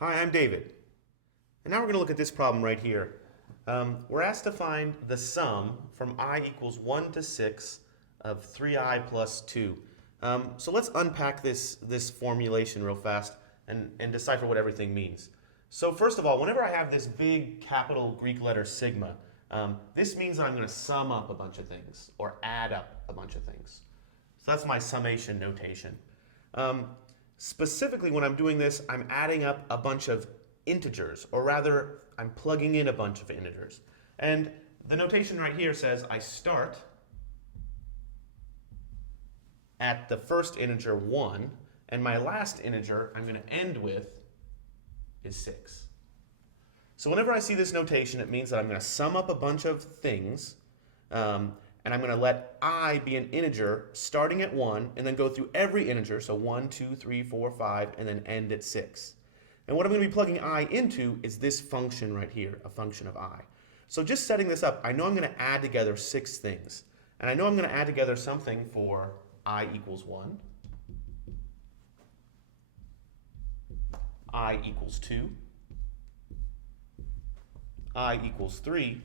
Hi, I'm David. And now we're going to look at this problem right here. We're asked to find the sum from I equals 1 to 6 of 3i plus 2. So let's unpack this formulation real fast and decipher what everything means. So first of all, whenever I have this big capital Greek letter sigma, this means that I'm going to sum up a bunch of things or add up a bunch of things. So that's my summation notation. Specifically, when I'm doing this, I'm adding up a bunch of integers, or rather, I'm plugging in a bunch of integers. And the notation right here says I start at the first integer 1, and my last integer I'm going to end with is 6. So whenever I see this notation, it means that I'm going to sum up a bunch of things, and I'm going to let I be an integer starting at 1 and then go through every integer, so 1, 2, 3, 4, 5, and then end at 6. And what I'm going to be plugging I into is this function right here, a function of I. So just setting this up, I know I'm going to add together 6 things. And I know I'm going to add together something for I equals 1, I equals 2, I equals 3,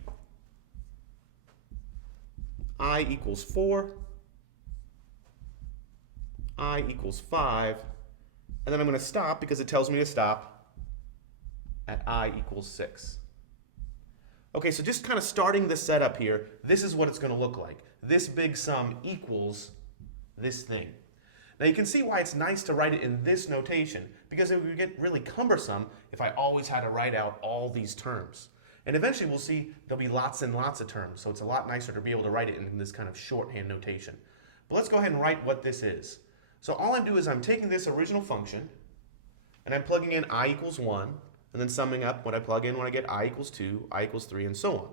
I equals 4, I equals 5, and then I'm going to stop because it tells me to stop at I equals 6. Okay, so just kind of starting the setup here, this is what it's going to look like. This big sum equals this thing. Now you can see why it's nice to write it in this notation, because it would get really cumbersome if I always had to write out all these terms. And eventually we'll see there'll be lots and lots of terms, so it's a lot nicer to be able to write it in this kind of shorthand notation. But let's go ahead and write what this is. So all I do is I'm taking this original function, and I'm plugging in I equals 1, and then summing up what I plug in when I get I equals 2, I equals 3, and so on.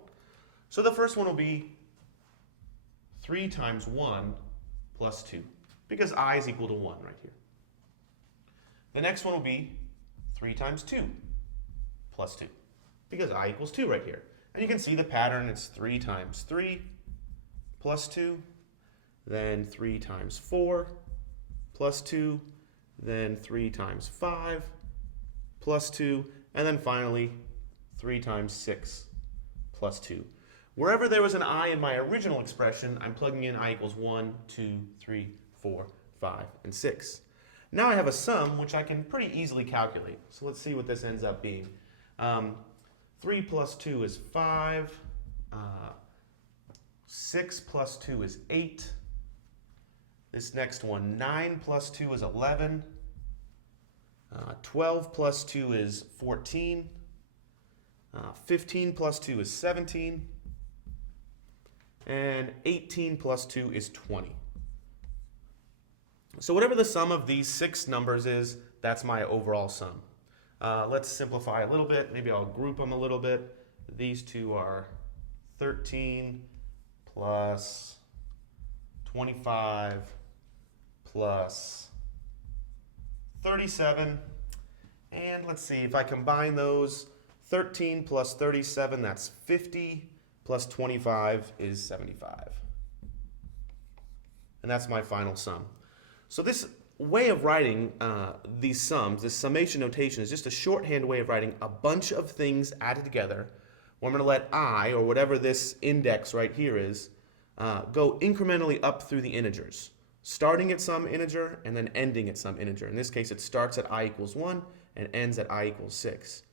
So the first one will be 3 times 1 plus 2, because I is equal to 1 right here. The next one will be 3 times 2 plus 2. Because I equals 2 right here. And you can see the pattern. It's 3 times 3 plus 2, then 3 times 4 plus 2, then 3 times 5 plus 2, and then finally 3 times 6 plus 2. Wherever there was an I in my original expression, I'm plugging in I equals 1, 2, 3, 4, 5, and 6. Now I have a sum, which I can pretty easily calculate. So let's see what this ends up being. 3 plus 2 is 5. 6 plus 2 is 8. This next one, 9 plus 2 is 11. 12 plus 2 is 14. 15 plus 2 is 17. And 18 plus 2 is 20. So whatever the sum of these 6 numbers is, that's my overall sum. Let's simplify a little bit. Maybe I'll group them a little bit. These two are 13 plus 25 plus 37. And let's see, if I combine those, 13 plus 37, that's 50, plus 25 is 75. And that's my final sum. So this way of writing these sums, this summation notation, is just a shorthand way of writing a bunch of things added together, where I'm going to let I, or whatever this index right here is, go incrementally up through the integers, starting at some integer and then ending at some integer. In this case, it starts at I equals 1 and ends at I equals 6.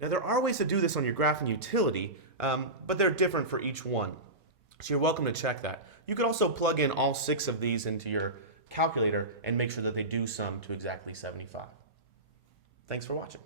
Now there are ways to do this on your graphing utility, but they're different for each one. So you're welcome to check that. You could also plug in all 6 of these into your calculator and make sure that they do sum to exactly 75. Thanks for watching.